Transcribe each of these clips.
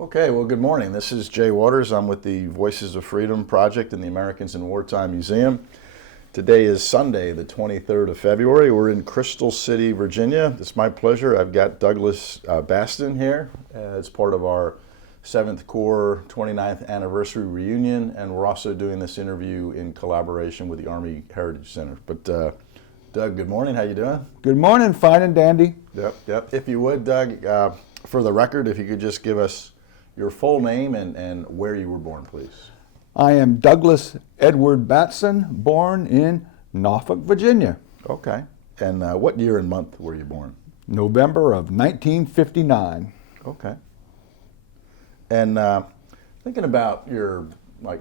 Okay, well, good morning. This is Jay Waters. I'm with the Voices of Freedom Project in the Americans in Wartime Museum. Today is Sunday, the 23rd of February. We're in Crystal City, Virginia. It's my pleasure. I've got Douglas Batson here as part of our 7th Corps 29th anniversary reunion, and we're also doing this interview in collaboration with the Army Heritage Center. But Doug, good morning. How you doing? Good morning, fine and dandy. Yep. If you would, Doug, for the record, if you could just give us your full name and where you were born, please. I am Douglas Edward Batson, born in Norfolk, Virginia. Okay. And what year and month were you born? November of 1959. Okay. And thinking about your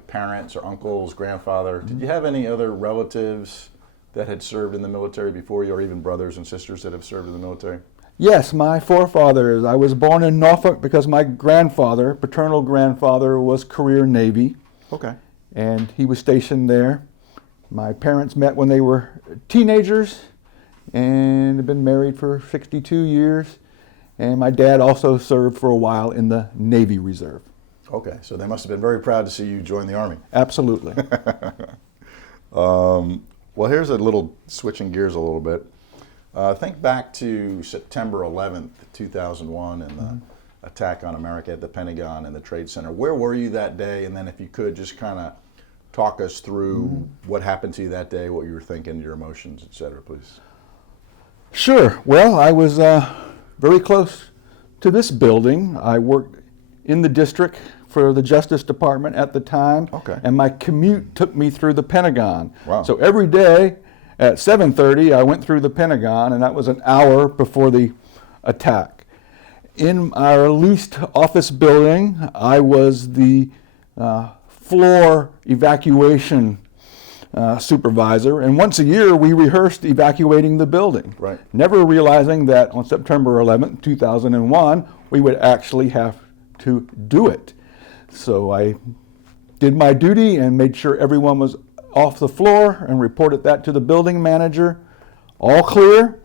parents or uncles, grandfather, did you have any other relatives that had served in the military before you, or even brothers and sisters that have served in the military? Yes, my forefathers. I was born in Norfolk because my grandfather, paternal grandfather, was career Navy. Okay. And he was stationed there. My parents met when they were teenagers and have been married for 62 years. And my dad also served for a while in the Navy Reserve. Okay, so they must have been very proud to see you join the Army. Absolutely. Well, here's a little, switching gears a little bit. Think back to September 11th, 2001, and the attack on America at the Pentagon and the Trade Center. Where were you that day? And then if you could, just kind of talk us through what happened to you that day, what you were thinking, your emotions, et cetera, please. Sure. Well, I was very close to this building. I worked in the district for the Justice Department at the time. Okay. And my commute took me through the Pentagon. Wow. So every day at 7:30, I went through the Pentagon, and that was an hour before the attack. In our leased office building, I was the floor evacuation supervisor, and once a year we rehearsed evacuating the building. Right. Never realizing that on September 11th, 2001, we would actually have to do it. So I did my duty and made sure everyone was off the floor and reported that to the building manager. All clear,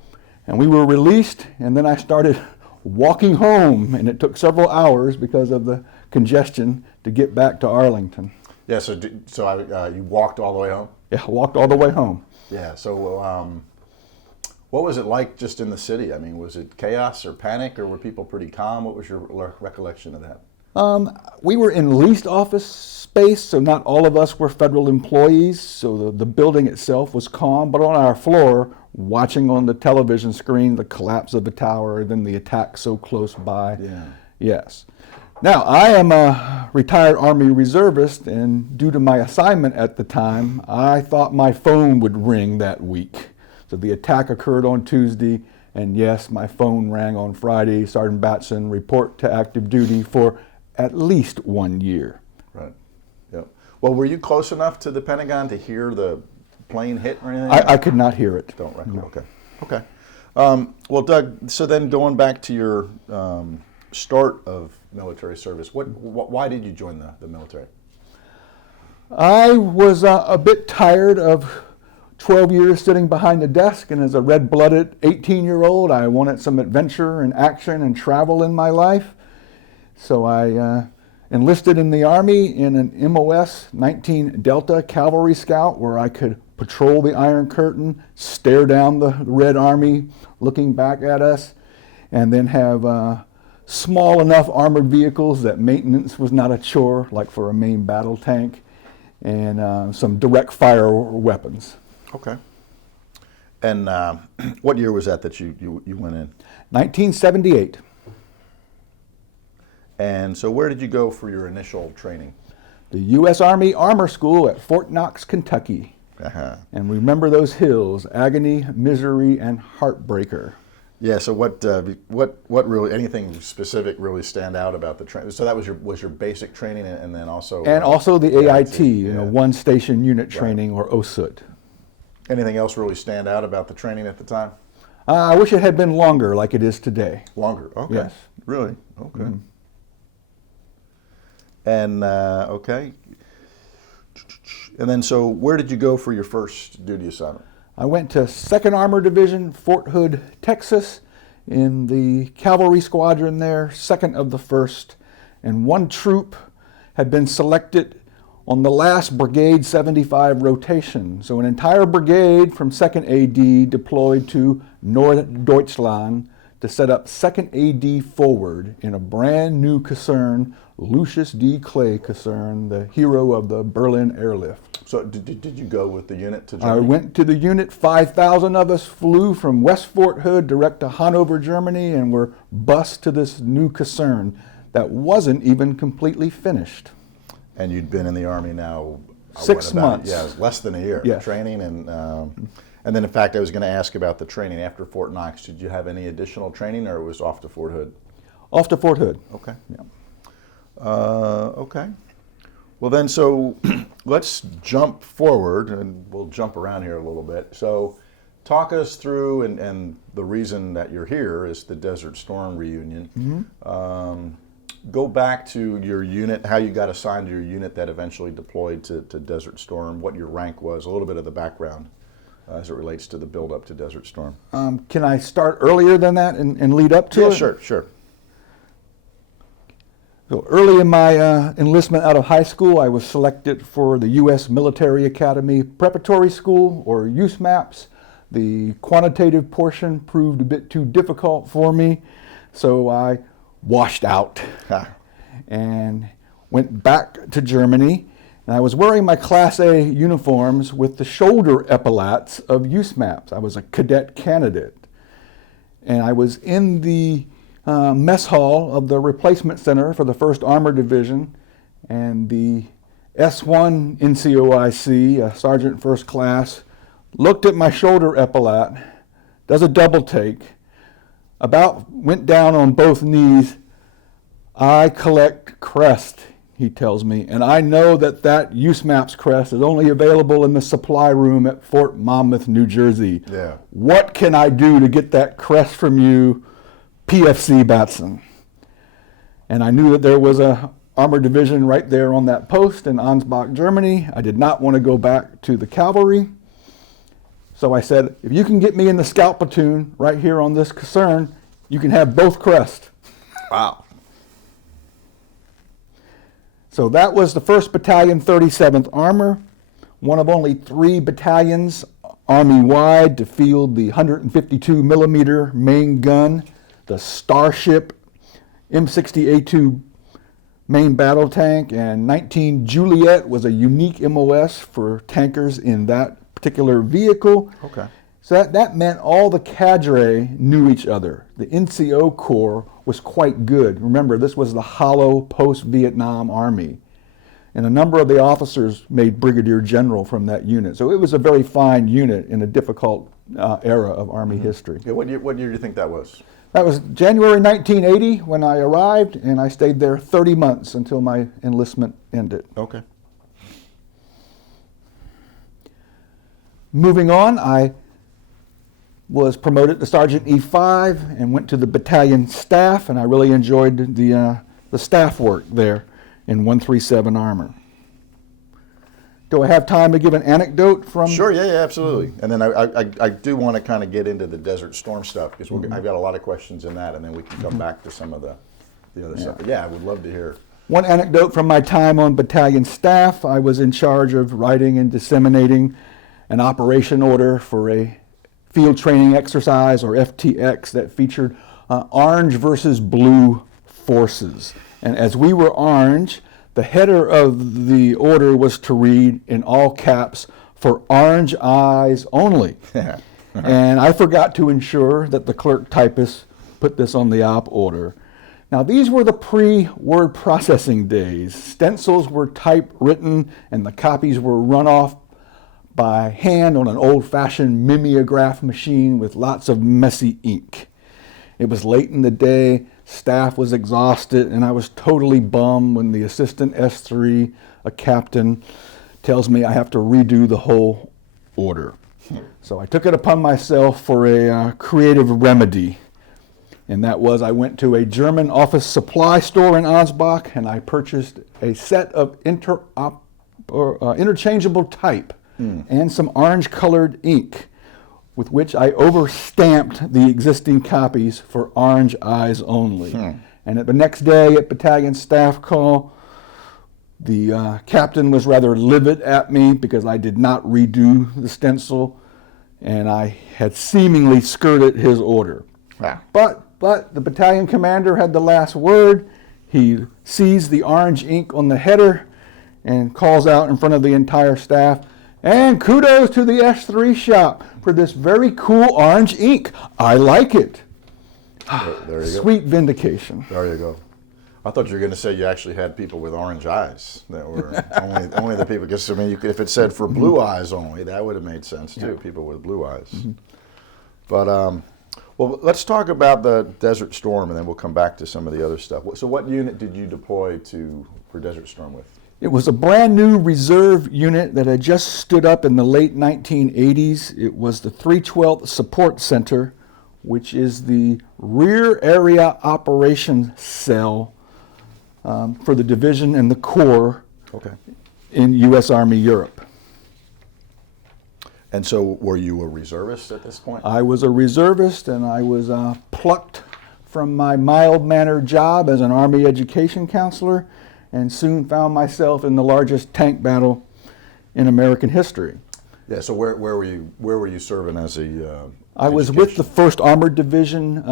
and we were released, and then I started walking home, and it took several hours because of the congestion to get back to Arlington. Yeah, so you walked all the way home? Yeah, walked all the way home. Yeah, so what was it like just in the city? I mean, was it chaos or panic, or were people pretty calm? What was your recollection of that? We were in leased office space, so not all of us were federal employees, so the building itself was calm, but on our floor, watching on the television screen the collapse of the tower, then the attack so close by. Yeah. Yes. Now, I am a retired Army reservist, and due to my assignment at the time, I thought my phone would ring that week. So the attack occurred on Tuesday, and yes, my phone rang on Friday. Sergeant Batson, report to active duty for at least 1 year. Right. Yep. Well, were you close enough to the Pentagon to hear the plane hit or anything? I could not hear it. Don't reckon. No. Okay. Well, Doug, so then going back to your start of military service, why did you join the military? I was a bit tired of 12 years sitting behind a desk, and as a red-blooded 18-year-old, I wanted some adventure and action and travel in my life. So I enlisted in the Army in an MOS 19 Delta Cavalry Scout, where I could patrol the Iron Curtain, stare down the Red Army looking back at us, and then have small enough armored vehicles that maintenance was not a chore, like for a main battle tank, and some direct fire weapons. Okay. And what year was that you went in? 1978. And so where did you go for your initial training? The U.S. Army Armor School at Fort Knox, Kentucky. Uh-huh. And remember those hills: agony, misery, and heartbreaker. Yeah. So what really, anything specific really stand out about the training? So that was your basic training, and then also the AIT, yeah. one station unit training, or OSUT. Anything else really stand out about the training at the time? I wish it had been longer, like it is today. Longer. Okay. Yes. Really? Okay. And okay. And then, so where did you go for your first duty assignment? I went to 2nd Armored Division, Fort Hood, Texas, in the cavalry squadron there, 2nd of the 1st, and one troop had been selected on the last Brigade 75 rotation. So an entire brigade from 2nd AD deployed to Norddeutschland to set up 2nd AD forward in a brand new caserne, Lucius D. Clay caserne, the hero of the Berlin airlift. So did you go with the unit to Germany? I went to the unit. 5,000 of us flew from West Fort Hood direct to Hanover, Germany, and were bused to this new caserne that wasn't even completely finished. And you'd been in the Army now 6 months. Yeah, it was less than a year. Yes. Training and then in fact I was going to ask about the training after Fort Knox. Did you have any additional training, or it was off to Fort Hood? Off to Fort Hood. Okay. Yeah. Okay. Well then, so let's jump forward, and we'll jump around here a little bit. So talk us through, and the reason that you're here is the Desert Storm reunion. Mm-hmm. Go back to your unit, how you got assigned to your unit that eventually deployed to Desert Storm, what your rank was, a little bit of the background as it relates to the build-up to Desert Storm. Can I start earlier than that and lead up to it? Yeah, sure. So early in my enlistment out of high school, I was selected for the U.S. Military Academy Preparatory School, or USMAPS. The quantitative portion proved a bit too difficult for me, so I washed out and went back to Germany. And I was wearing my Class A uniforms with the shoulder epaulets of USMAPS. I was a cadet candidate. And I was in the mess hall of the replacement center for the 1st Armored Division, and the S1 NCOIC, a Sergeant First Class, looked at my shoulder epaulet, does a double take, went down on both knees. I collect crest, he tells me, and I know that USMAPS crest is only available in the supply room at Fort Monmouth, New Jersey. Yeah. What can I do to get that crest from you, PFC Batson? And I knew that there was a armored division right there on that post in Ansbach, Germany. I did not want to go back to the cavalry. So I said, if you can get me in the scout platoon right here on this caserne, you can have both crests. Wow. So that was the 1st Battalion, 37th Armor, one of only 3 battalions Army-wide to field the 152 millimeter main gun, the Starship M60A2 main battle tank, and 19 Juliet was a unique MOS for tankers in that particular vehicle. Okay. So that meant all the cadre knew each other. The NCO Corps was quite good. Remember, this was the hollow post-Vietnam Army. And a number of the officers made brigadier general from that unit. So it was a very fine unit in a difficult era of Army history. Yeah, what year do you think that was? That was January 1980 when I arrived, and I stayed there 30 months until my enlistment ended. Okay. Moving on, I was promoted to Sergeant E5 and went to the battalion staff, and I really enjoyed the staff work there in 137 Armor. Do I have time to give an anecdote from? Sure, yeah, absolutely. And then I do want to kind of get into the Desert Storm stuff, because I've got a lot of questions in that, and then we can come back to some of the other stuff. But yeah, I would love to hear. One anecdote from my time on battalion staff: I was in charge of writing and disseminating an operation order for a field training exercise, or FTX, that featured orange versus blue forces. And as we were orange, the header of the order was to read in all caps, "For orange eyes only." And I forgot to ensure that the clerk typist put this on the op order. Now, these were the pre-word processing days. Stencils were typewritten and the copies were run off by hand on an old-fashioned mimeograph machine with lots of messy ink. It was late in the day, staff was exhausted, and I was totally bummed when the assistant S3, a captain, tells me I have to redo the whole order. So I took it upon myself for a creative remedy, and that was I went to a German office supply store in Ansbach, and I purchased a set of interchangeable type and some orange-colored ink, with which I overstamped the existing copies for orange eyes only. And the next day at battalion staff call, the captain was rather livid at me because I did not redo the stencil, and I had seemingly skirted his order. Wow. But the battalion commander had the last word. He sees the orange ink on the header and calls out in front of the entire staff, and kudos to the S3 shop for this very cool orange ink. I like it. There you go. Sweet vindication. There you go. I thought you were going to say you actually had people with orange eyes that were only the people. Because I mean, if it said for blue eyes only, that would have made sense too. Yeah. People with blue eyes. Mm-hmm. But well, let's talk about the Desert Storm, and then we'll come back to some of the other stuff. So, what unit did you deploy for Desert Storm with? It was a brand new reserve unit that had just stood up in the late 1980s. It was the 312th Support Center, which is the rear area operations cell for the division and the corps in U.S. Army Europe. And so were you a reservist at this point? I was a reservist, and I was plucked from my mild-mannered job as an Army education counselor, and soon found myself in the largest tank battle in American history. Yeah, so where were you serving as a I was with the 1st Armored Division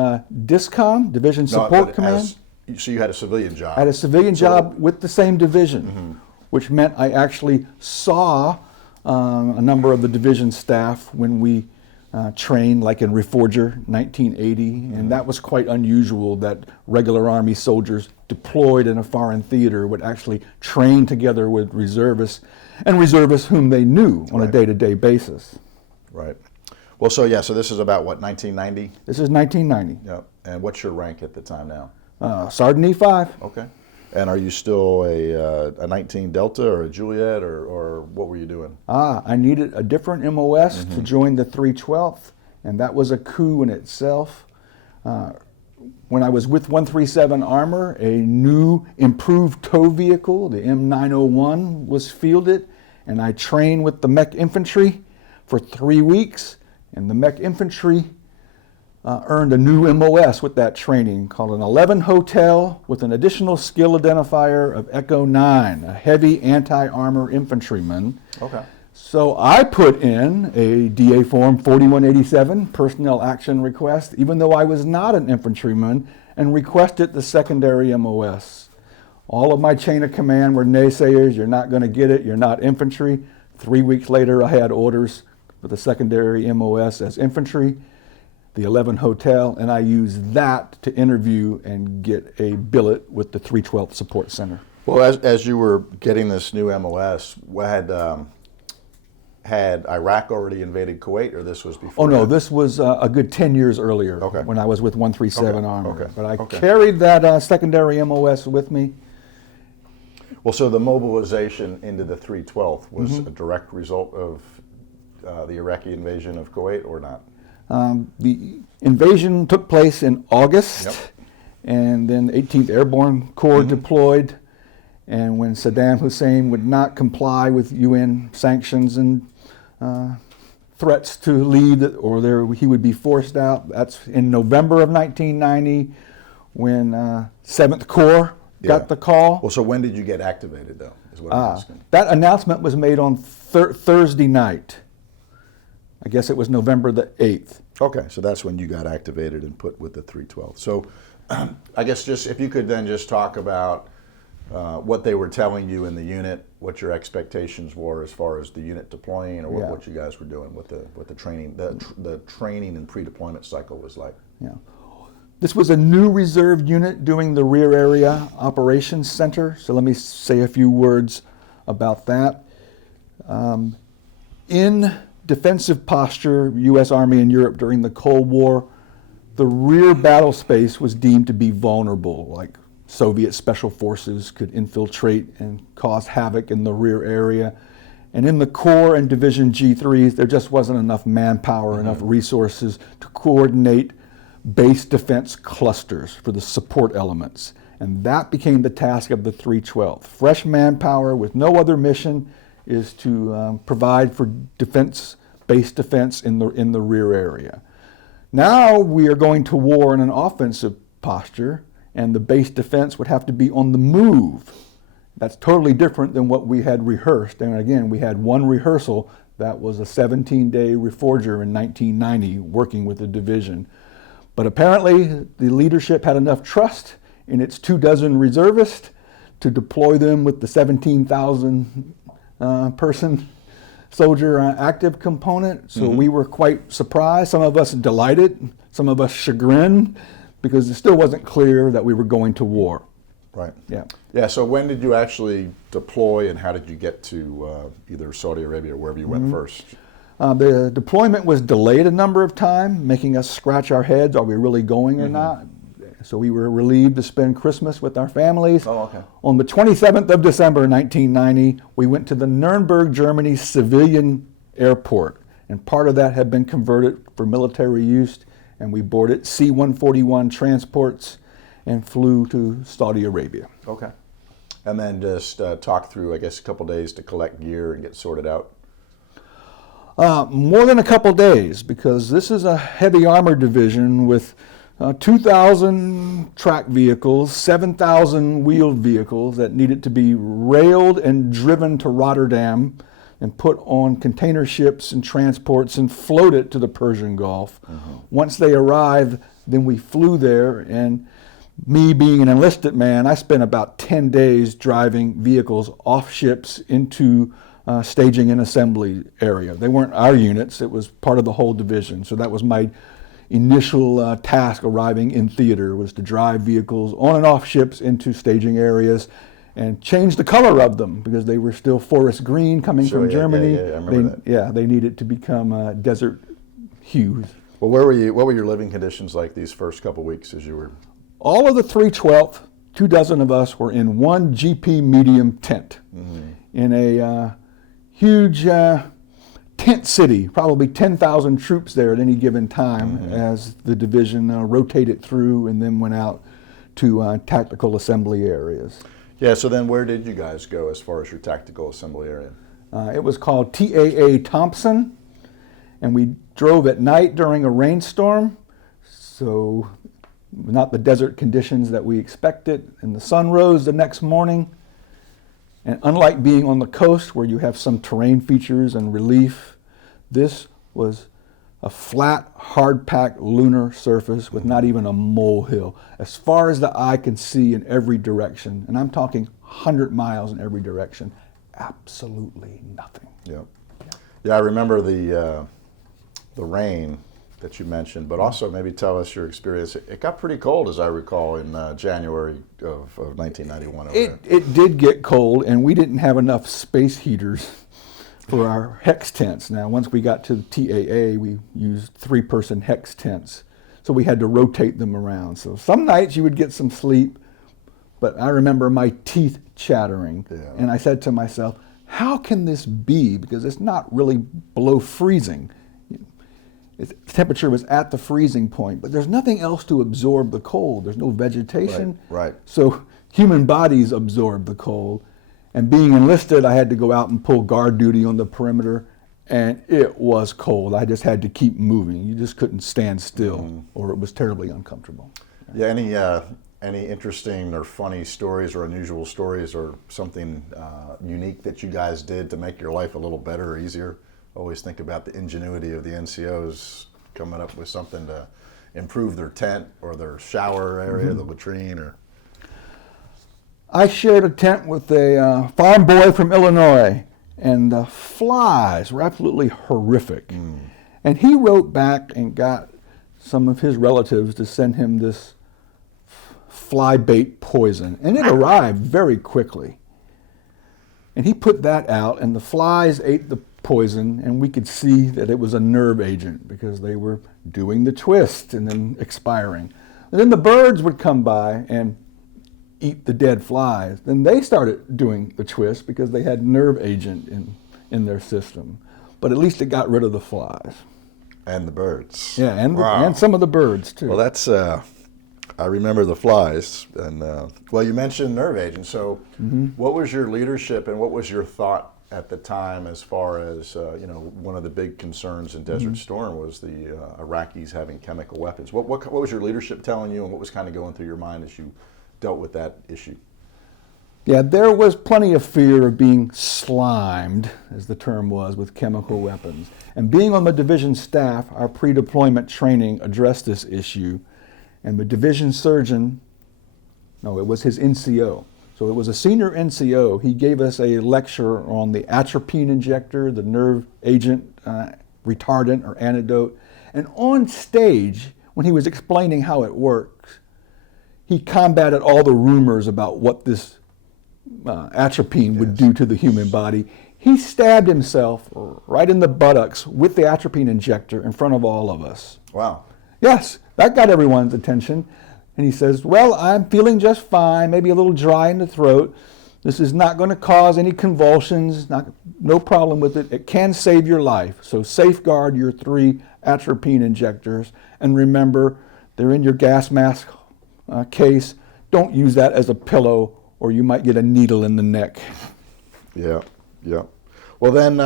DISCOM, Division Support Command. So you had a civilian job? I had a civilian job with the same division, which meant I actually saw a number of the division staff when we trained, like in Reforger 1980, and that was quite unusual that regular Army soldiers deployed in a foreign theater would actually train together with reservists, and reservists whom they knew on a day-to-day basis. Right. Well, so this is about what, 1990? This is 1990. Yep. And what's your rank at the time now? Sergeant E5. Okay. And are you still a 19 Delta or a Juliet, or what were you doing? I needed a different MOS to join the 312th, and that was a coup in itself. When I was with 137 Armor, a new improved tow vehicle, the M901, was fielded, and I trained with the mech infantry for 3 weeks, and the mech infantry earned a new MOS with that training called an 11 Hotel with an additional skill identifier of Echo 9, a heavy anti-armor infantryman. Okay. So I put in a DA Form 4187 personnel action request, even though I was not an infantryman, and requested the secondary MOS. All of my chain of command were naysayers. You're not going to get it. You're not infantry. 3 weeks later, I had orders for the secondary MOS as infantry, the 11 Hotel, and I used that to interview and get a billet with the 312th Support Center. Well, as you were getting this new MOS, had Iraq already invaded Kuwait, or this was before? Oh no, this was a good 10 years earlier when I was with 137 Armor. But I carried that secondary MOS with me. Well, so the mobilization into the 312th was a direct result of the Iraqi invasion of Kuwait, or not? The invasion took place in August, and then the 18th Airborne Corps deployed. And when Saddam Hussein would not comply with UN sanctions and threats to leave, or he would be forced out, that's in November of 1990 when 7th Corps got the call. Well, so when did you get activated, though, is what I'm asking. That announcement was made on Thursday night. I guess it was November the 8th. Okay, so that's when you got activated and put with the 312th. So I guess just if you could then just talk about what they were telling you in the unit, what your expectations were as far as the unit deploying, or what you guys were doing, what the training, the training and pre-deployment cycle was like. Yeah, this was a new reserve unit doing the Rear Area Operations Center. So let me say a few words about that. In defensive posture, U.S. Army in Europe during the Cold War, the rear battle space was deemed to be vulnerable, like Soviet special forces could infiltrate and cause havoc in the rear area. And in the Corps and Division G3s, there just wasn't enough manpower, enough resources to coordinate base defense clusters for the support elements. And that became the task of the 312th. Fresh manpower with no other mission is to provide for defense, base defense in the rear area. Now we are going to war in an offensive posture, and the base defense would have to be on the move. That's totally different than what we had rehearsed. And again, we had one rehearsal. That was a 17-day reforger in 1990 working with the division. But apparently the leadership had enough trust in its 24 reservists to deploy them with the 17,000 person soldier active component. So we were quite surprised. Some of us delighted, some of us chagrined, because it still wasn't clear that we were going to war. Right. Yeah. Yeah, so when did you actually deploy, and how did you get to either Saudi Arabia or wherever you went first? The deployment was delayed a number of times, making us scratch our heads, are we really going or not? So we were relieved to spend Christmas with our families. Oh, okay. On the 27th of December 1990, we went to the Nuremberg, Germany civilian airport, and part of that had been converted for military use, and we boarded C-141 transports and flew to Saudi Arabia. Okay. And then just talk through, I guess, a couple days to collect gear and get sorted out. More than a couple days, because this is a heavy armor division with 2,000 track vehicles, 7,000 wheeled vehicles that needed to be railed and driven to Rotterdam and put on container ships and transports and floated to the Persian Gulf. Once they arrived, then we flew there, and me being an enlisted man, I spent about 10 days driving vehicles off ships into staging and assembly area. They weren't our units, it was part of the whole division. So that was my initial task arriving in theater, was to drive vehicles on and off ships into staging areas and change the color of them, because they were still forest green coming from Germany. Yeah, I remember that. They needed to become desert hues. Well, where were you? What were your living conditions like these first couple weeks as you were? All of the 312th, 24 of us were in one GP medium tent in a huge tent city, probably 10,000 troops there at any given time as the division rotated through and then went out to tactical assembly areas. Yeah, so then where did you guys go as far as your tactical assembly area? It was called TAA Thompson, and we drove at night during a rainstorm, so not the desert conditions that we expected, and the sun rose the next morning. And unlike being on the coast where you have some terrain features and relief, this was a flat, hard-packed lunar surface with not even a molehill. As far as the eye can see in every direction, and I'm talking 100 miles in every direction, absolutely nothing. Yeah. Yeah, I remember the rain that you mentioned, but also maybe tell us your experience. It got pretty cold, as I recall, in January of 1991 over there. It did get cold, and we didn't have enough space heaters for our hex tents. Now, once we got to TAA, we used 3-person hex tents, so we had to rotate them around. So some nights you would get some sleep, but I remember my teeth chattering, and I said to myself, how can this be? Because it's not really below freezing. The temperature was at the freezing point, but there's nothing else to absorb the cold. There's no vegetation. Right. So human bodies absorb the cold. And being enlisted, I had to go out and pull guard duty on the perimeter, and it was cold. I just had to keep moving. You just couldn't stand still, or it was terribly uncomfortable. Yeah, any interesting or funny stories or unusual stories or something unique that you guys did to make your life a little better or easier? Always think about the ingenuity of the NCOs coming up with something to improve their tent or their shower area, the latrine. Or I shared a tent with a farm boy from Illinois, and the flies were absolutely horrific. And he wrote back and got some of his relatives to send him this fly bait poison, and it arrived very quickly. And he put that out, and the flies ate the poison, and we could see that it was a nerve agent because they were doing the twist and then expiring. And then the birds would come by and eat the dead flies. Then they started doing the twist because they had nerve agent in their system. But at least it got rid of the flies. And the birds. Yeah, and Wow. and some of the birds too. Well, that's I remember the flies. And well, you mentioned nerve agents. So, what was your leadership and what was your thought at the time as far as one of the big concerns in Desert Storm was the Iraqis having chemical weapons. What was your leadership telling you, and what was kind of going through your mind as you dealt with that issue? Yeah, there was plenty of fear of being slimed, as the term was, with chemical weapons. And being on the division staff, our pre-deployment training addressed this issue. And the division surgeon, no, it was his NCO. So it was a senior NCO. He gave us a lecture on the atropine injector, the nerve agent retardant or antidote. And on stage, when he was explaining how it works, he combated all the rumors about what this atropine would do to the human body. He stabbed himself right in the buttocks with the atropine injector in front of all of us. Wow. Yes, that got everyone's attention. And he says, well, I'm feeling just fine, maybe a little dry in the throat. This is not going to cause any convulsions, no problem with it. It can save your life. So safeguard your 3 atropine injectors. And remember, they're in your gas mask case. Don't use that as a pillow or you might get a needle in the neck. Yeah, yeah. Well then,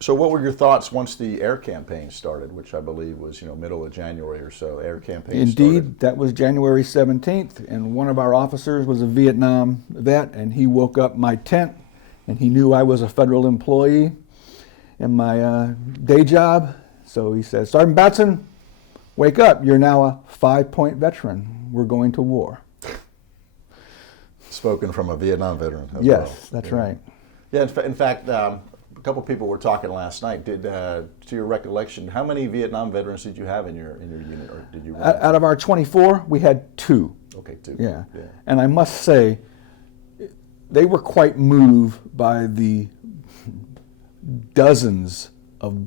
so what were your thoughts once the air campaign started, which I believe was, middle of January or so, air campaign Indeed, started? that was January 17th, and one of our officers was a Vietnam vet, and he woke up my tent, and he knew I was a federal employee in my day job. So he said, Sergeant Batson, wake up, you're now a 5-point veteran. We're going to war. Spoken from a Vietnam veteran as well. Yes, that's right. Yeah, in fact, a couple people were talking last night. To your recollection, how many Vietnam veterans did you have in your unit, or did you? Out of our 24, we had 2. Okay, 2. Yeah. And I must say, they were quite moved by the dozens of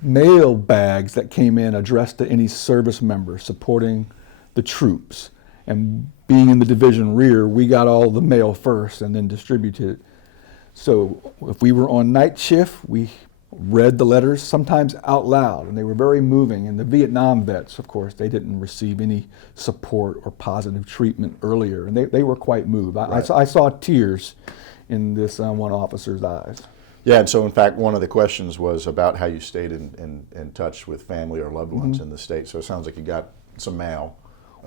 mail bags that came in addressed to any service member supporting the troops. And being in the division rear, we got all the mail first and then distributed it. So if we were on night shift, we read the letters, sometimes out loud, and they were very moving. And the Vietnam vets, of course, they didn't receive any support or positive treatment earlier, and they were quite moved. Right. I saw tears in this one officer's eyes. Yeah, and so in fact, one of the questions was about how you stayed in touch with family or loved ones in the States. So it sounds like you got some mail.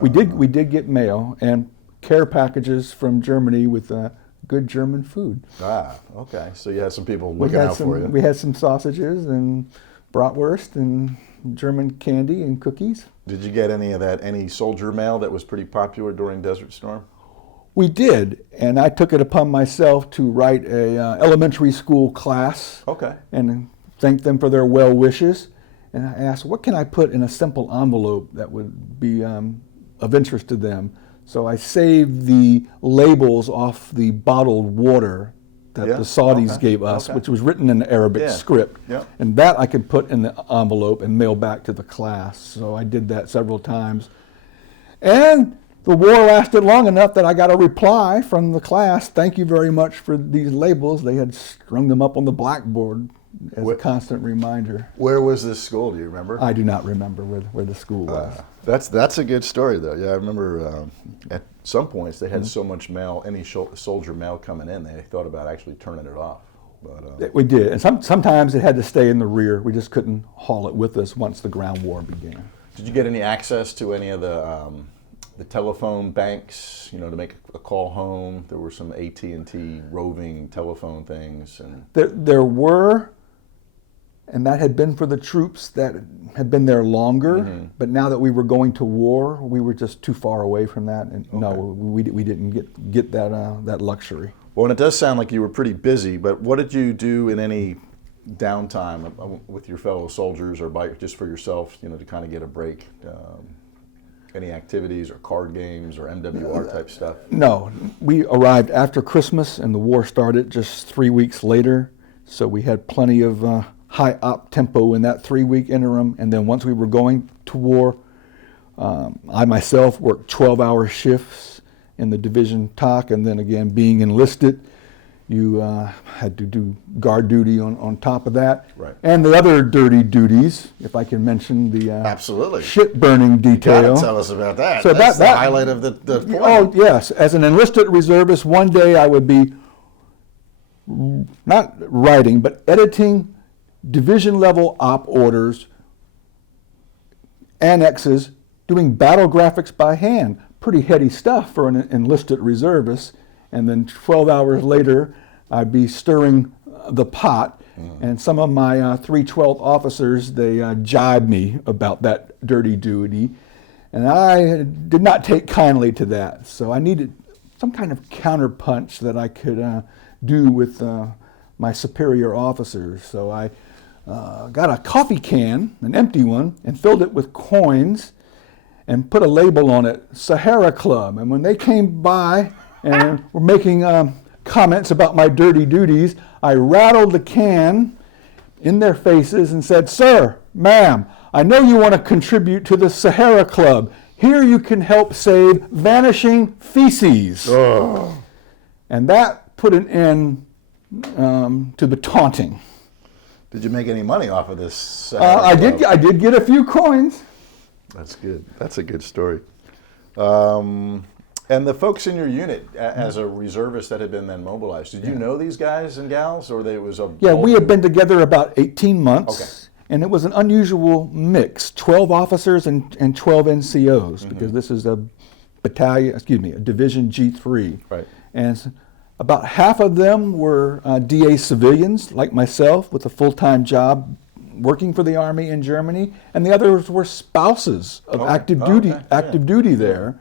We did get mail and care packages from Germany with good German food. Ah, okay. So you had some people looking out for you. We had some sausages and bratwurst and German candy and cookies. Did you get any soldier mail that was pretty popular during Desert Storm? We did, and I took it upon myself to write a elementary school class. Okay. And thank them for their well wishes. And I asked, what can I put in a simple envelope that would be of interest to them? So I saved the labels off the bottled water that the Saudis gave us, which was written in Arabic script. Yeah. And that I could put in the envelope and mail back to the class. So I did that several times. And the war lasted long enough that I got a reply from the class, thank you very much for these labels. They had strung them up on the blackboard as a constant reminder. Where was this school? Do you remember? I do not remember where the school was. That's a good story, though. Yeah, I remember at some points they had so much mail, any soldier mail coming in, they thought about actually turning it off. But, we did, and sometimes it had to stay in the rear. We just couldn't haul it with us once the ground war began. Did you get any access to any of the telephone banks, to make a call home? There were some AT&T roving telephone things. And there were, and that had been for the troops that had been there longer. But now that we were going to war, we were just too far away from that, and no, we didn't get that luxury. Well, and it does sound like you were pretty busy. But what did you do in any downtime with your fellow soldiers, or just for yourself, to kind of get a break? Any activities or card games or MWR type stuff? No, we arrived after Christmas and the war started just 3 weeks later. So we had plenty of high op tempo in that 3-week interim. And then once we were going to war, I myself worked 12-hour shifts in the division TOC, and then again being enlisted, You had to do guard duty on top of that. Right. And the other dirty duties, if I can mention the Absolutely. shit burning detail. Gotta tell us about that. So That's the that highlight of the point. Oh, yes. As an enlisted reservist, one day I would be not writing, but editing division level op orders, annexes, doing battle graphics by hand. Pretty heady stuff for an enlisted reservist. And then 12 hours later, I'd be stirring the pot. And some of my 312th officers, they jibed me about that dirty duty. And I did not take kindly to that. So I needed some kind of counterpunch that I could do with my superior officers. So I got a coffee can, an empty one, and filled it with coins and put a label on it, Sahara Club. And when they came by and were making comments about my dirty duties, I rattled the can in their faces and said, "Sir, ma'am, I know you want to contribute to the Sahara Club. Here you can help save vanishing feces." Oh. And that put an end to the taunting. Did you make any money off of this? I did get a few coins. That's good. That's a good story. And the folks in your unit, as a reservist that had been then mobilized, did you know these guys and gals, or it was a? Yeah, we had been together about 18 months. Okay. And it was an unusual mix, 12 officers and 12 NCOs, because this is a Division G3. Right. And about half of them were DA civilians, like myself, with a full-time job working for the Army in Germany, and the others were spouses of active duty there.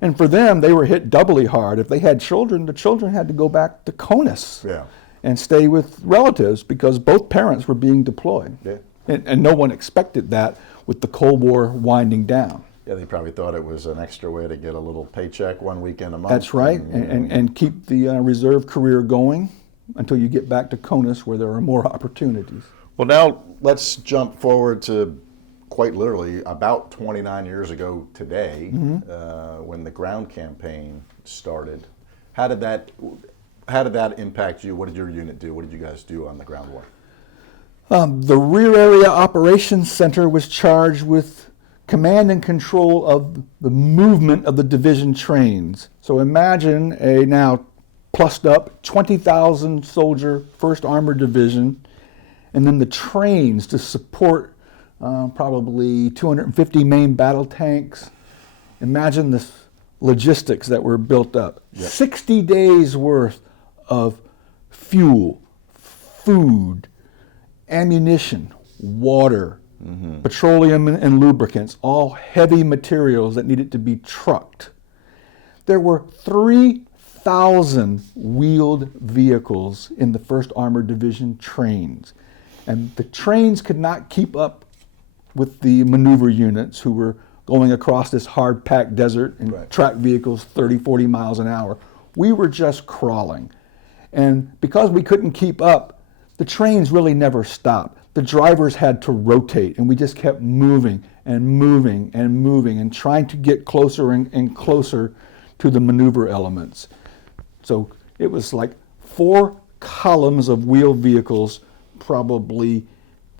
And for them, they were hit doubly hard. If they had children, the children had to go back to CONUS and stay with relatives because both parents were being deployed. Yeah. And no one expected that with the Cold War winding down. Yeah, they probably thought it was an extra way to get a little paycheck one weekend a month. That's right, and keep the reserve career going until you get back to CONUS where there are more opportunities. Well, now let's jump forward to quite literally about 29 years ago today, when the ground campaign started. How did that impact you? What did your unit do? What did you guys do on the ground war? The Rear Area Operations Center was charged with command and control of the movement of the division trains. So imagine a now plussed up 20,000 soldier 1st Armored Division, and then the trains to support probably 250 main battle tanks. Imagine the logistics that were built up. Yep. 60 days worth of fuel, food, ammunition, water, petroleum and lubricants, all heavy materials that needed to be trucked. There were 3,000 wheeled vehicles in the 1st Armored Division trains. And the trains could not keep up with the maneuver units who were going across this hard-packed desert in track vehicles 30, 40 miles an hour. We were just crawling. And because we couldn't keep up, the trains really never stopped. The drivers had to rotate, and we just kept moving and moving and moving and trying to get closer and closer to the maneuver elements. So it was like 4 columns of wheeled vehicles, probably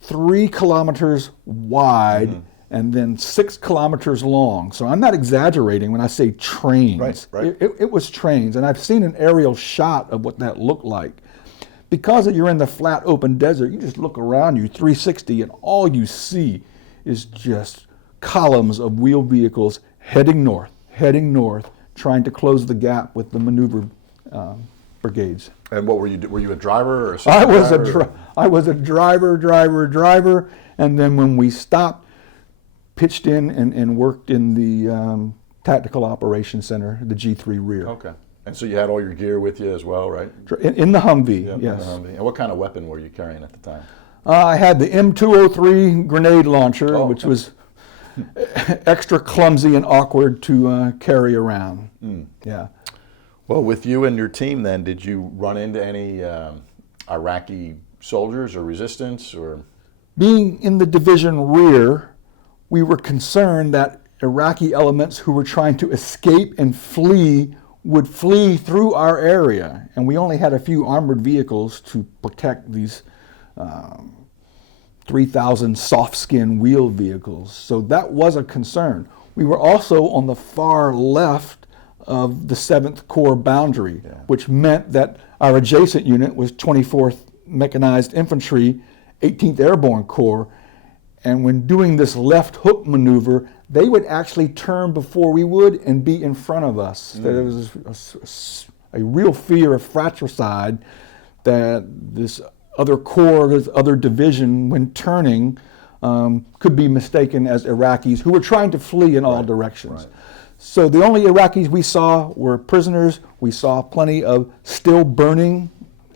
3 kilometers wide and then 6 kilometers long. So I'm not exaggerating when I say trains. Right. It was trains, and I've seen an aerial shot of what that looked like. Because you're in the flat open desert, you just look around you 360 and all you see is just columns of wheeled vehicles heading north, trying to close the gap with the maneuver brigades. And what were you? Were you a driver or a I was a driver, and then when we stopped, pitched in and worked in the Tactical Operations Center, the G3 Rear. Okay. And so you had all your gear with you as well, right? In the Humvee, Yep, yes. In the Humvee. And what kind of weapon were you carrying at the time? I had the M203 grenade launcher, which was extra clumsy and awkward to carry around. Yeah. Well, with you and your team then, did you run into any Iraqi soldiers or resistance or? Being in the division rear, we were concerned that Iraqi elements who were trying to escape and flee would flee through our area, and we only had a few armored vehicles to protect these 3,000 soft-skin wheeled vehicles. So that was a concern. We were also on the far left of the 7th Corps boundary, which meant that our adjacent unit was 24th Mechanized Infantry, 18th Airborne Corps, and when doing this left hook maneuver, they would actually turn before we would and be in front of us. There was a real fear of fratricide that this other corps, this other division, when turning, could be mistaken as Iraqis who were trying to flee in all directions. So the only Iraqis we saw were prisoners. We saw plenty of still burning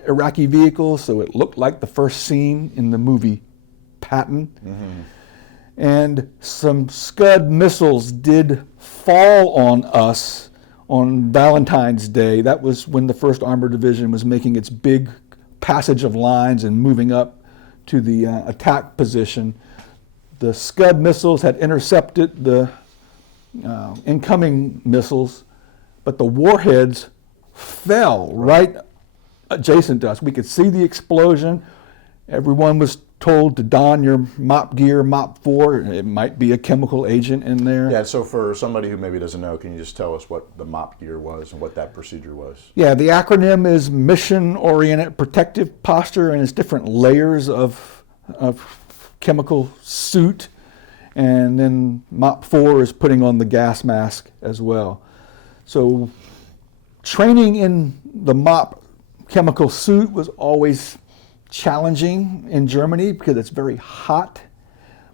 Iraqi vehicles, so it looked like the first scene in the movie Patton. And some Scud missiles did fall on us on Valentine's Day. That was when the 1st Armored Division was making its big passage of lines and moving up to the attack position. The Scud missiles had intercepted the incoming missiles, but the warheads fell right adjacent to us. We could see the explosion. Everyone was told to don your MOP gear, MOP 4. It might be a chemical agent in there. Yeah, so for somebody who maybe doesn't know, can you just tell us what the MOP gear was and what that procedure was? Yeah, the acronym is Mission Oriented Protective Posture, and it's different layers of chemical suit. And then MOP 4 is putting on the gas mask as well. So training in the MOP chemical suit was always challenging in Germany because it's very hot.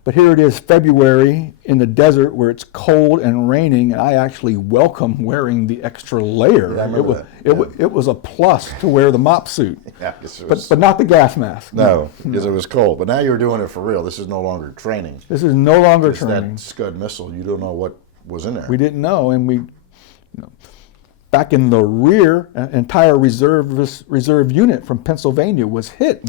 But here it is February in the desert where it's cold and raining, and I actually welcome wearing the extra layer. Yeah, I remember that. It was a plus to wear the MOP suit, Yeah, it was, but not the gas mask. no, because it was cold. But now you're doing it for real. This is no longer training. This is no longer It's training. that Scud missile, you don't know what was in there. We didn't know, and back in the rear, an entire reserve unit from Pennsylvania was hit.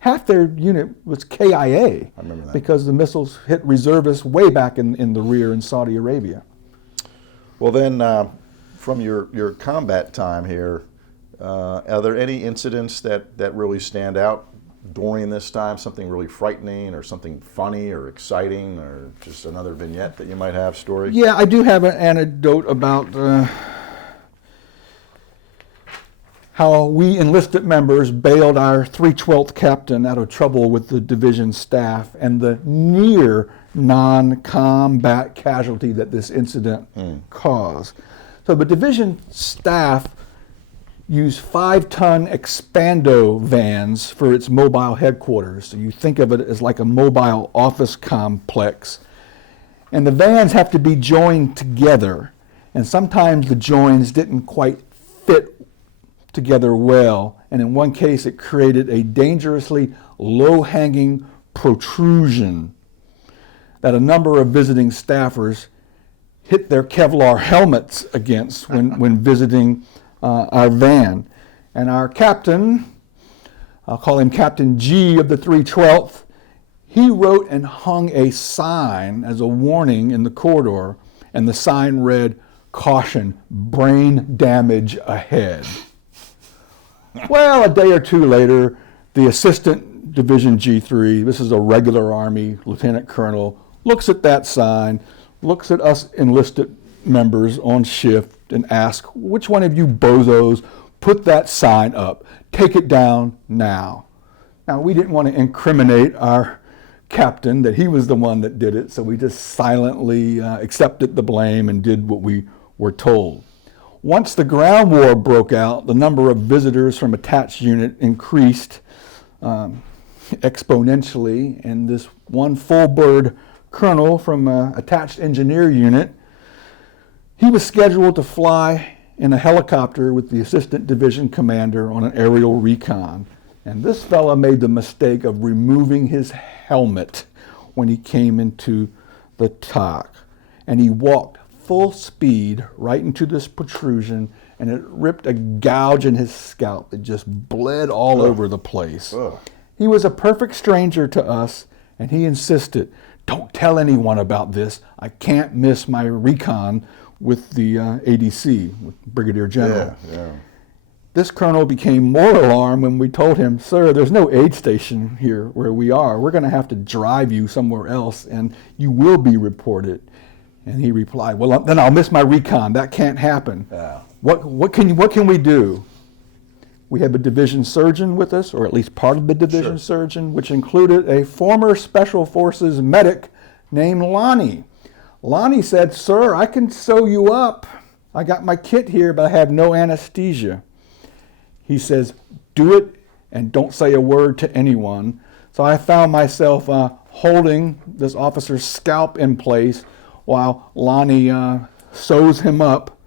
Half their unit was KIA. I remember that. Because the missiles hit reservists way back in the rear in Saudi Arabia. Well, then, from your combat time here, are there any incidents that really stand out during this time? Something really frightening, or something funny, or exciting, or just another vignette that you might have, story? Yeah, I do have an anecdote about how we enlisted members bailed our 312th captain out of trouble with the division staff, and the near non-combat casualty that this incident caused. So the division staff used 5-ton Expando vans for its mobile headquarters. So you think of it as like a mobile office complex. And the vans have to be joined together, and sometimes the joins didn't quite fit together well, and in one case it created a dangerously low-hanging protrusion that a number of visiting staffers hit their Kevlar helmets against when visiting our van. And our captain, I'll call him Captain G of the 312th, he wrote and hung a sign as a warning in the corridor, and the sign read, "Caution, brain damage ahead." Well, a day or two later, the assistant Division G3, this is a regular Army lieutenant colonel, looks at that sign, looks at us enlisted members on shift and asks, "Which one of you bozos put that sign up? Take it down now." Now, we didn't want to incriminate our captain that he was the one that did it, so we just silently accepted the blame and did what we were told. Once the ground war broke out, the number of visitors from attached unit increased exponentially, and this one full-bird colonel from an attached engineer unit, he was scheduled to fly in a helicopter with the assistant division commander on an aerial recon. And this fella made the mistake of removing his helmet when he came into the TOC. And he walked full speed right into this protrusion, and it ripped a gouge in his scalp that just bled all over the place. He was a perfect stranger to us, and he insisted, "Don't tell anyone about this. I can't miss my recon with the ADC, with Brigadier General. Yeah. This colonel became more alarmed when we told him, "Sir, there's no aid station here where we are. We're going to have to drive you somewhere else, and you will be reported." And he replied, "Well, then I'll miss my recon. That can't happen." Yeah. What can we do? We have a division surgeon with us, or at least part of the division surgeon, which included a former Special Forces medic named Lonnie. Lonnie said, "Sir, I can sew you up. I got my kit here, but I have no anesthesia." He says, "Do it and don't say a word to anyone." So I found myself holding this officer's scalp in place while Lonnie sews him up.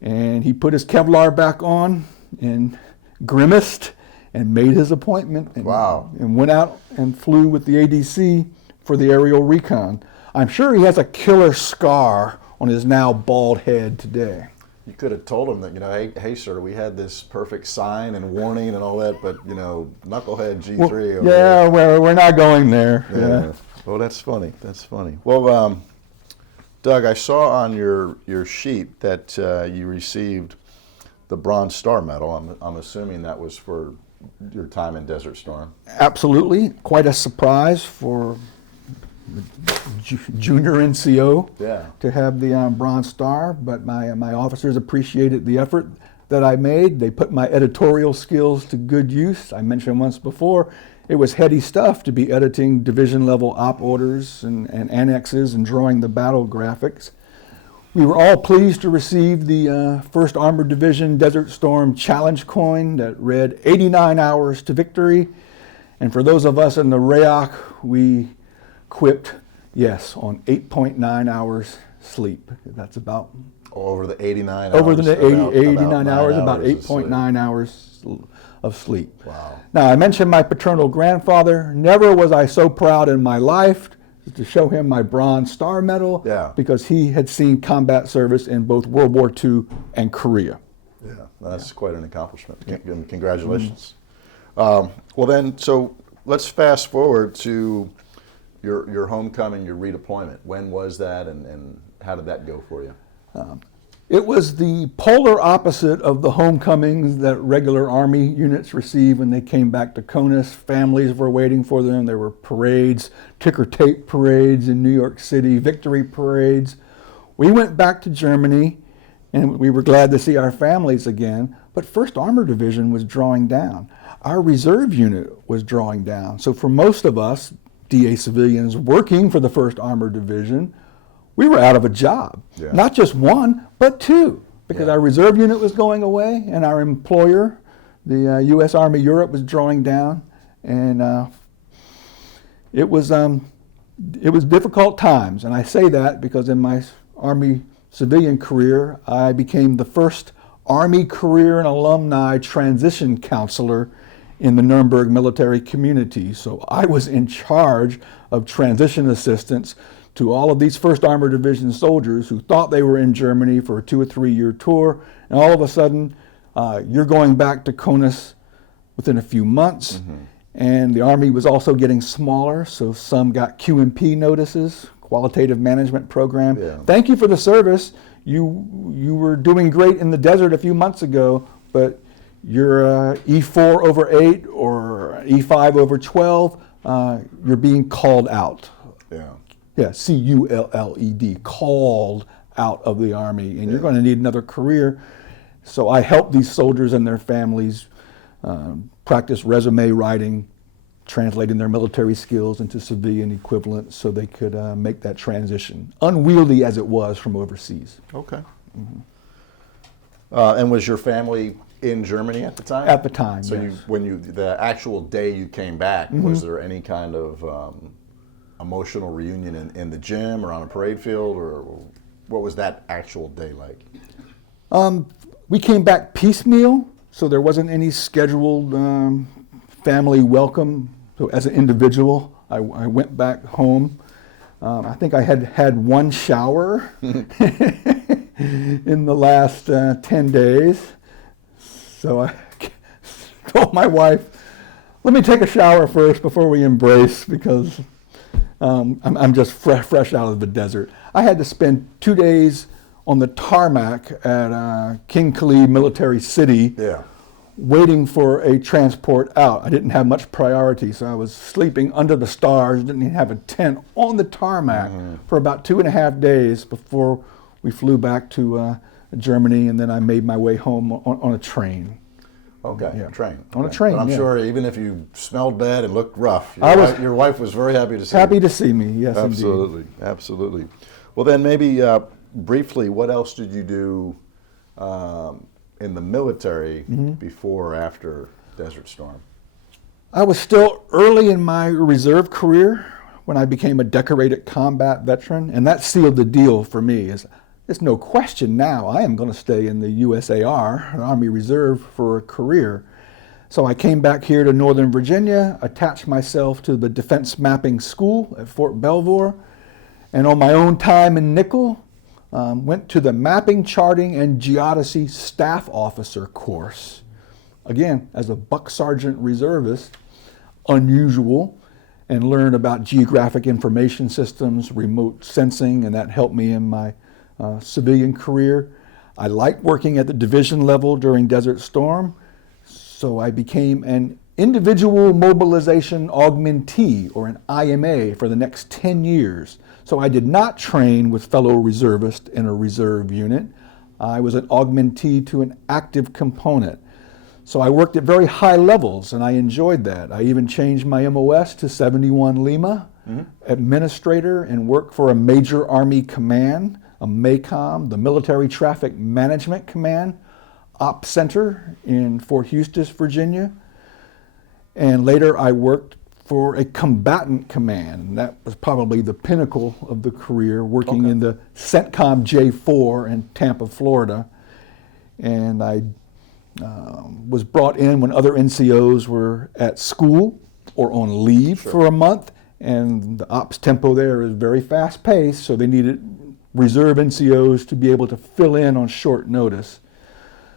And he put his Kevlar back on and grimaced and made his appointment. And, Wow. And went out and flew with the ADC for the aerial recon. I'm sure he has a killer scar on his now bald head today. You could have told him that, hey, sir, we had this perfect sign and warning and all that, but, knucklehead G3 over Yeah, there. we're not going there. Yeah. Well, that's funny. That's funny. Well, Doug, I saw on your sheet that you received the Bronze Star Medal. I'm assuming that was for your time in Desert Storm. Absolutely. Quite a surprise for junior NCO to have the Bronze Star, but my officers appreciated the effort that I made. They put my editorial skills to good use. I mentioned once before, it was heady stuff to be editing division level op orders and annexes and drawing the battle graphics. We were all pleased to receive the 1st Armored Division Desert Storm Challenge coin that read 89 hours to victory. And for those of us in the REAC, we quipped, yes, on 8.9 hours sleep. That's about... Over the 89 Over hours. the 89 about hours, about of 8.9 hours of sleep. Wow. Now, I mentioned my paternal grandfather. Never was I so proud in my life to show him my Bronze Star Medal, because he had seen combat service in both World War II and Korea. Yeah, that's quite an accomplishment. Congratulations. Well then, so let's fast forward to your homecoming, your redeployment. When was that, and how did that go for you? It was the polar opposite of the homecomings that regular Army units receive when they came back to CONUS. Families were waiting for them. There were parades, ticker tape parades in New York City, victory parades. We went back to Germany, and we were glad to see our families again, but 1st Armored Division was drawing down. Our reserve unit was drawing down. So for most of us, DA civilians working for the 1st Armored Division, we were out of a job. Yeah. Not just one, but two, because our reserve unit was going away and our employer, the U.S. Army Europe, was drawing down. And it was difficult times. And I say that because in my Army civilian career, I became the first Army career and alumni transition counselor in the Nuremberg military community. So I was in charge of transition assistance to all of these 1st Armored Division soldiers who thought they were in Germany for a 2 or 3 year tour, and all of a sudden you're going back to CONUS within a few months. Mm-hmm. And the Army was also getting smaller, so some got QMP notices, Qualitative Management Program. Yeah. Thank you for the service. You were doing great in the desert a few months ago, but you're E4 over 8 or E5 over 12, you're being called out. Yeah, CULLED, called out of the Army, and you're going to need another career. So I helped these soldiers and their families practice resume writing, translating their military skills into civilian equivalents so they could make that transition, unwieldy as it was from overseas. Okay. Mm-hmm. And was your family in Germany at the time? At the time, so yes. The actual day you came back, mm-hmm. was there any kind of emotional reunion in the gym or on a parade field, or what was that actual day like? We came back piecemeal, so there wasn't any scheduled family welcome. So as an individual, I went back home. I think I had one shower in the last 10 days. So I told my wife, let me take a shower first before we embrace, because I'm just fresh out of the desert. I had to spend 2 days on the tarmac at King Khalid Military City, Yeah. waiting for a transport out. I didn't have much priority, so I was sleeping under the stars, didn't even have a tent, on the tarmac for about 2.5 days before we flew back to Germany, and then I made my way home on a train. Okay, Yeah. train. On a Okay. train, But I'm yeah. sure even if you smelled bad and looked rough, your wife was very happy to see Happy you. to see me, yes, indeed. Absolutely, absolutely. Well, then maybe briefly, what else did you do in the military before or after Desert Storm? I was still early in my reserve career when I became a decorated combat veteran, and that sealed the deal for me. It's no question now I am going to stay in the USAR, Army Reserve, for a career. So I came back here to Northern Virginia, attached myself to the Defense Mapping School at Fort Belvoir, and on my own time in Nickel, went to the Mapping, Charting, and Geodesy Staff Officer course. Again, as a buck sergeant reservist, unusual, and learned about geographic information systems, remote sensing, and that helped me in my civilian career. I liked working at the division level during Desert Storm, so I became an individual mobilization augmentee, or an IMA, for the next 10 years. So I did not train with fellow reservists in a reserve unit. I was an augmentee to an active component. So I worked at very high levels, and I enjoyed that. I even changed my MOS to 71 Lima, administrator, and worked for a major Army command, a MACOM, the Military Traffic Management Command, Op Center in Fort Eustis, Virginia. And later I worked for a combatant command. And that was probably the pinnacle of the career, working in the CENTCOM J4 in Tampa, Florida. And I was brought in when other NCOs were at school or on leave for a month. And the ops tempo there is very fast paced, so they needed reserve NCOs to be able to fill in on short notice.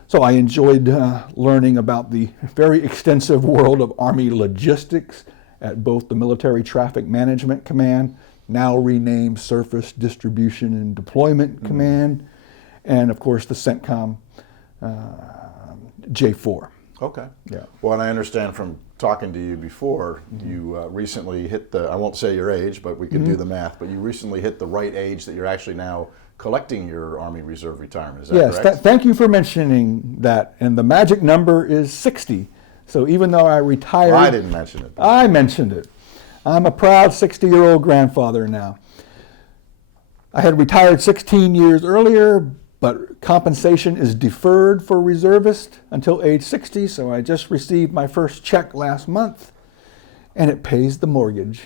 So I enjoyed learning about the very extensive world of Army logistics at both the Military Traffic Management Command, now renamed Surface Distribution and Deployment Command, and of course the CENTCOM J4. Okay. Yeah. Well, and I understand from talking to you before, you recently hit the, I won't say your age, but we can do the math, but you recently hit the right age that you're actually now collecting your Army Reserve retirement. Is that Yes, correct? thank you for mentioning that. And the magic number is 60. So even though I retired... Well, I didn't mention it. I mentioned it. I'm a proud 60-year-old grandfather now. I had retired 16 years earlier, but compensation is deferred for reservists until age 60, so I just received my first check last month, and it pays the mortgage.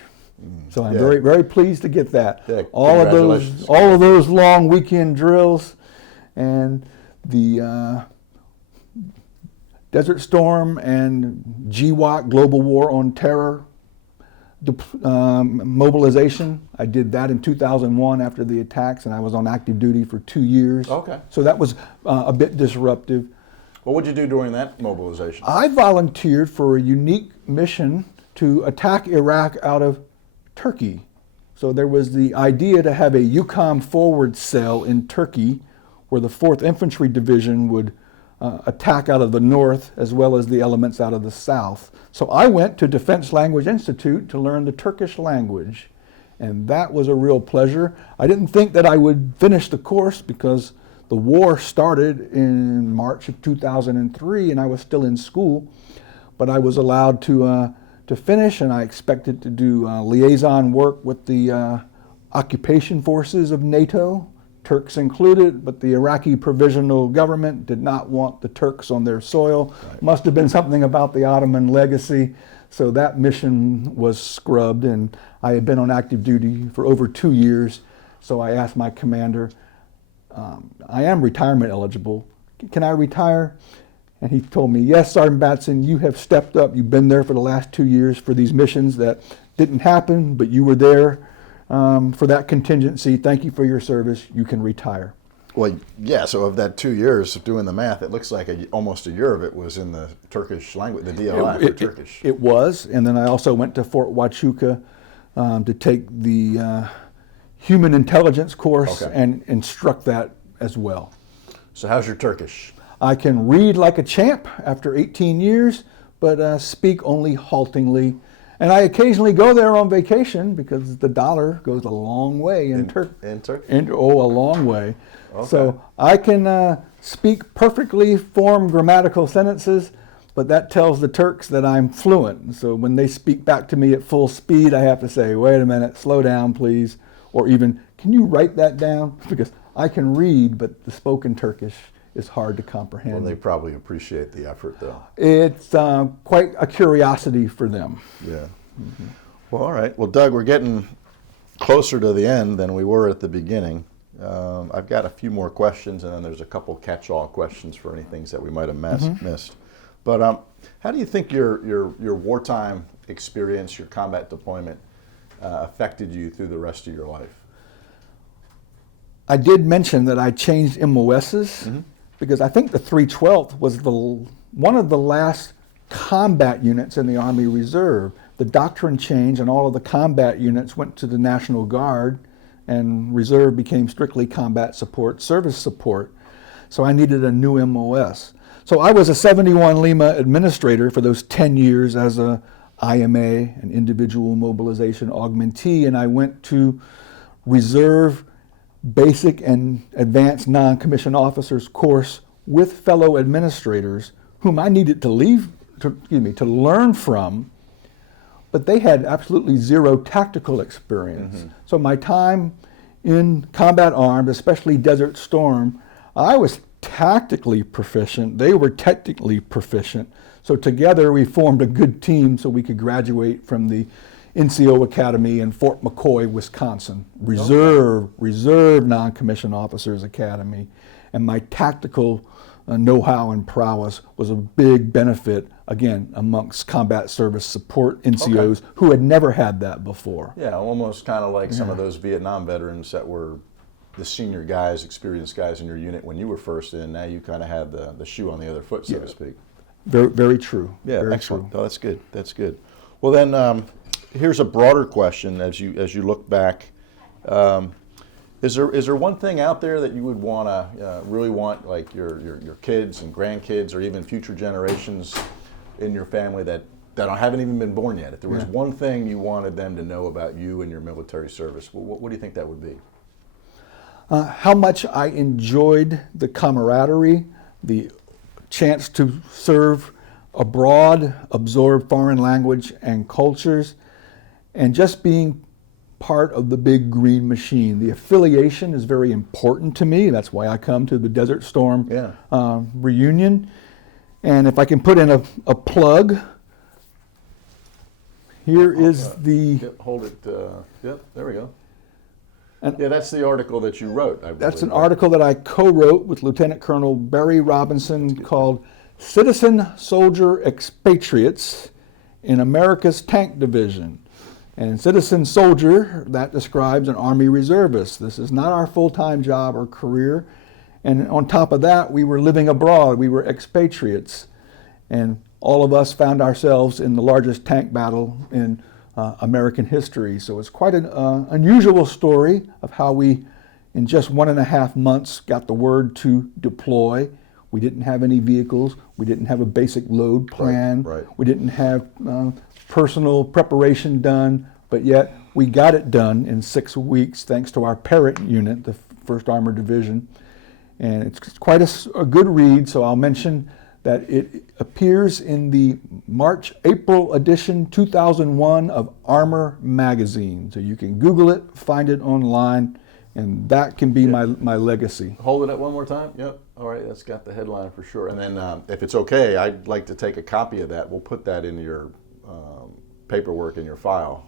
So I'm very, very pleased to get that. Yeah, all congratulations. of those long weekend drills, and the Desert Storm and GWOT, Global War on Terror, mobilization. I did that in 2001 after the attacks, and I was on active duty for 2 years. Okay. So that was a bit disruptive. What would you do during that mobilization? I volunteered for a unique mission to attack Iraq out of Turkey. So there was the idea to have a EUCOM forward cell in Turkey where the 4th Infantry Division would attack out of the north as well as the elements out of the south. So I went to Defense Language Institute to learn the Turkish language, and that was a real pleasure. I didn't think that I would finish the course because the war started in March of 2003 and I was still in school, but I was allowed to finish, and I expected to do liaison work with the occupation forces of NATO, Turks included, but the Iraqi provisional government did not want the Turks on their soil. Right. Must have been something about the Ottoman legacy, so that mission was scrubbed, and I had been on active duty for over 2 years, so I asked my commander, I am retirement eligible, can I retire? And he told me, yes, Sergeant Batson, you have stepped up. You've been there for the last 2 years for these missions that didn't happen, but you were there for that contingency. Thank you for your service. You can retire. Well, yeah, so of that 2 years, doing the math, it looks like almost a year of it was in the Turkish language, the DLI for Turkish. It was, and then I also went to Fort Huachuca to take the human intelligence course and instruct that as well. So how's your Turkish? I can read like a champ after 18 years, but speak only haltingly. And I occasionally go there on vacation because the dollar goes a long way in Turkey. In Turkey? Oh, a long way. Okay. So I can speak perfectly formed grammatical sentences, but that tells the Turks that I'm fluent. So when they speak back to me at full speed, I have to say, wait a minute, slow down, please. Or even, can you write that down? Because I can read, but the spoken Turkish is hard to comprehend. Well, they probably appreciate the effort, though. It's quite a curiosity for them. Yeah. Mm-hmm. Well, all right. Well, Doug, we're getting closer to the end than we were at the beginning. I've got a few more questions, and then there's a couple catch-all questions for any things that we might have missed. But how do you think your wartime experience, your combat deployment, affected you through the rest of your life? I did mention that I changed MOSs because I think the 312th was one of the last combat units in the Army Reserve. The doctrine changed and all of the combat units went to the National Guard, and Reserve became strictly combat support, service support. So I needed a new MOS. So I was a 71 Lima administrator for those 10 years as a IMA, an individual mobilization augmentee, and I went to Reserve Basic and Advanced Non-Commissioned Officers course with fellow administrators whom I needed to learn from, but they had absolutely zero tactical experience. So my time in combat arms, especially Desert Storm, I was tactically proficient. They were technically proficient. So together we formed a good team so we could graduate from the NCO Academy in Fort McCoy, Wisconsin, Reserve Non-Commissioned Officers Academy. And my tactical know-how and prowess was a big benefit, again, amongst combat service support NCOs who had never had that before. Yeah, almost kind of like some of those Vietnam veterans that were the senior guys, experienced guys in your unit when you were first in. Now you kind of have the shoe on the other foot, so to speak. Very, very true. Yeah, very excellent. true. Oh, that's good. That's good. Well, then here's a broader question as you look back. Is there one thing out there that you would really want, like your kids and grandkids, or even future generations in your family that haven't even been born yet? If there was one thing you wanted them to know about you and your military service, what do you think that would be? How much I enjoyed the camaraderie, the chance to serve abroad, absorb foreign language and cultures, and just being part of the big green machine. The affiliation is very important to me. That's why I come to the Desert Storm reunion. And if I can put in a plug, here is the... Hold it. Yep, there we go. That's the article that you wrote, I believe. That's an article that I co-wrote with Lieutenant Colonel Barry Robinson called Citizen Soldier Expatriates in America's Tank Division. And citizen soldier, that describes an Army reservist. This is not our full-time job or career. And on top of that, we were living abroad. We were expatriates. And all of us found ourselves in the largest tank battle in American history. So it's quite an unusual story of how we, in just 1.5 months, got the word to deploy. We didn't have any vehicles. We didn't have a basic load plan. Right. We didn't have personal preparation done, but yet we got it done in 6 weeks thanks to our parent unit, the 1st Armored Division. And it's quite a good read, so I'll mention that it appears in the March-April edition 2001 of Armor Magazine. So you can Google it, find it online, and that can be my legacy. Hold it up one more time. Yep. All right, that's got the headline for sure. And then if it's okay, I'd like to take a copy of that. We'll put that in your paperwork in your file.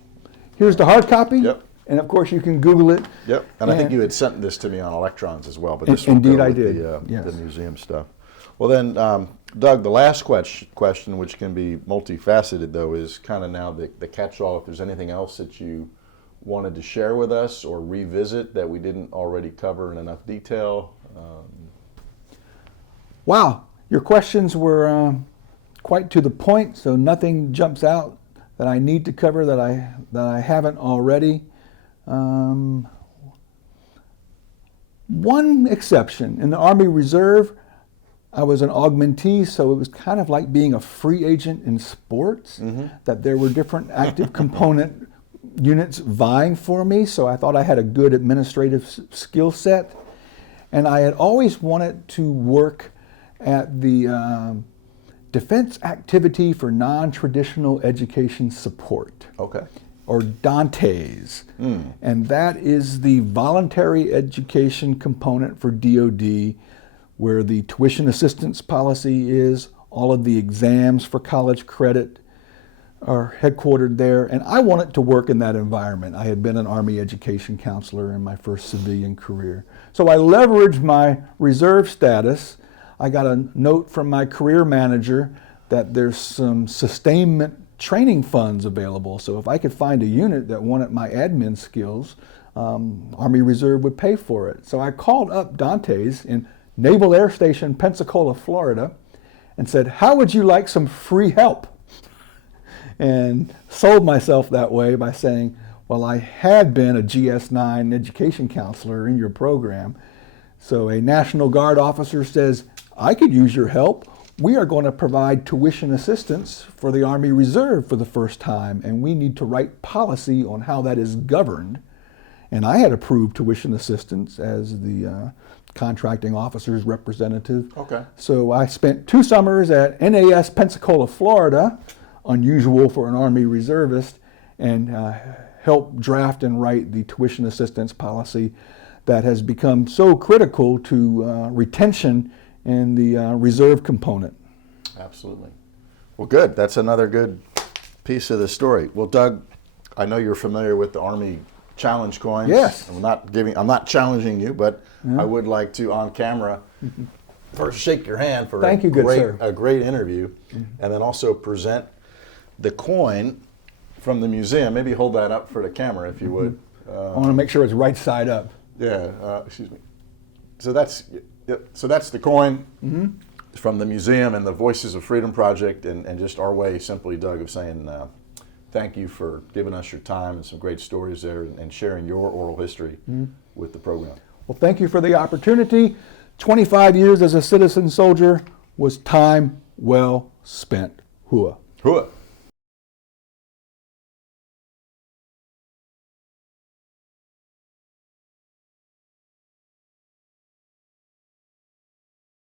Here's the hard copy. Yep. And of course you can Google it. Yep. And I think you had sent this to me on electrons as well, but this Indeed will I go with did. Yes. the museum stuff. Well then, Doug, the last question, which can be multifaceted though, is kind of now the catch-all. If there's anything else that you wanted to share with us or revisit that we didn't already cover in enough detail. Wow, your questions were quite to the point, so nothing jumps out that I need to cover that I haven't already. one exception. In the Army Reserve, I was an augmentee, so it was kind of like being a free agent in sports, that there were different active component units vying for me, so I thought I had a good administrative skill set. And I had always wanted to work at the Defense Activity for Non-Traditional Education Support. Okay. Or DANTES. And that is the voluntary education component for DoD, where the tuition assistance policy is, all of the exams for college credit are headquartered there. And I wanted to work in that environment. I had been an Army education counselor in my first civilian career. So I leveraged my reserve status. I got a note from my career manager that there's some sustainment training funds available. So if I could find a unit that wanted my admin skills, Army Reserve would pay for it. So I called up Dante's in Naval Air Station, Pensacola, Florida, and said, how would you like some free help? And sold myself that way by saying, well, I had been a GS-9 education counselor in your program. So a National Guard officer says, I could use your help. We are going to provide tuition assistance for the Army Reserve for the first time, and we need to write policy on how that is governed. And I had approved tuition assistance as the contracting officer's representative. Okay. So I spent 2 summers at NAS Pensacola, Florida, unusual for an Army reservist, and helped draft and write the tuition assistance policy that has become so critical to retention in the reserve component. Absolutely. Well, good. That's another good piece of the story. Well, Doug, I know you're familiar with the Army challenge coins. Yes. I'm not challenging you, but I would like to, on camera, first shake your hand for Thank you, good sir. a great interview, and then also present the coin from the museum. Maybe hold that up for the camera, if you would. I want to make sure it's right side up. Yeah. Excuse me. So that's the coin from the museum and the Voices of Freedom Project, and just our way, simply, Doug, of saying thank you for giving us your time and some great stories there, and sharing your oral history with the program. Well, thank you for the opportunity. 25 years as a citizen soldier was time well spent. Hua. Hua.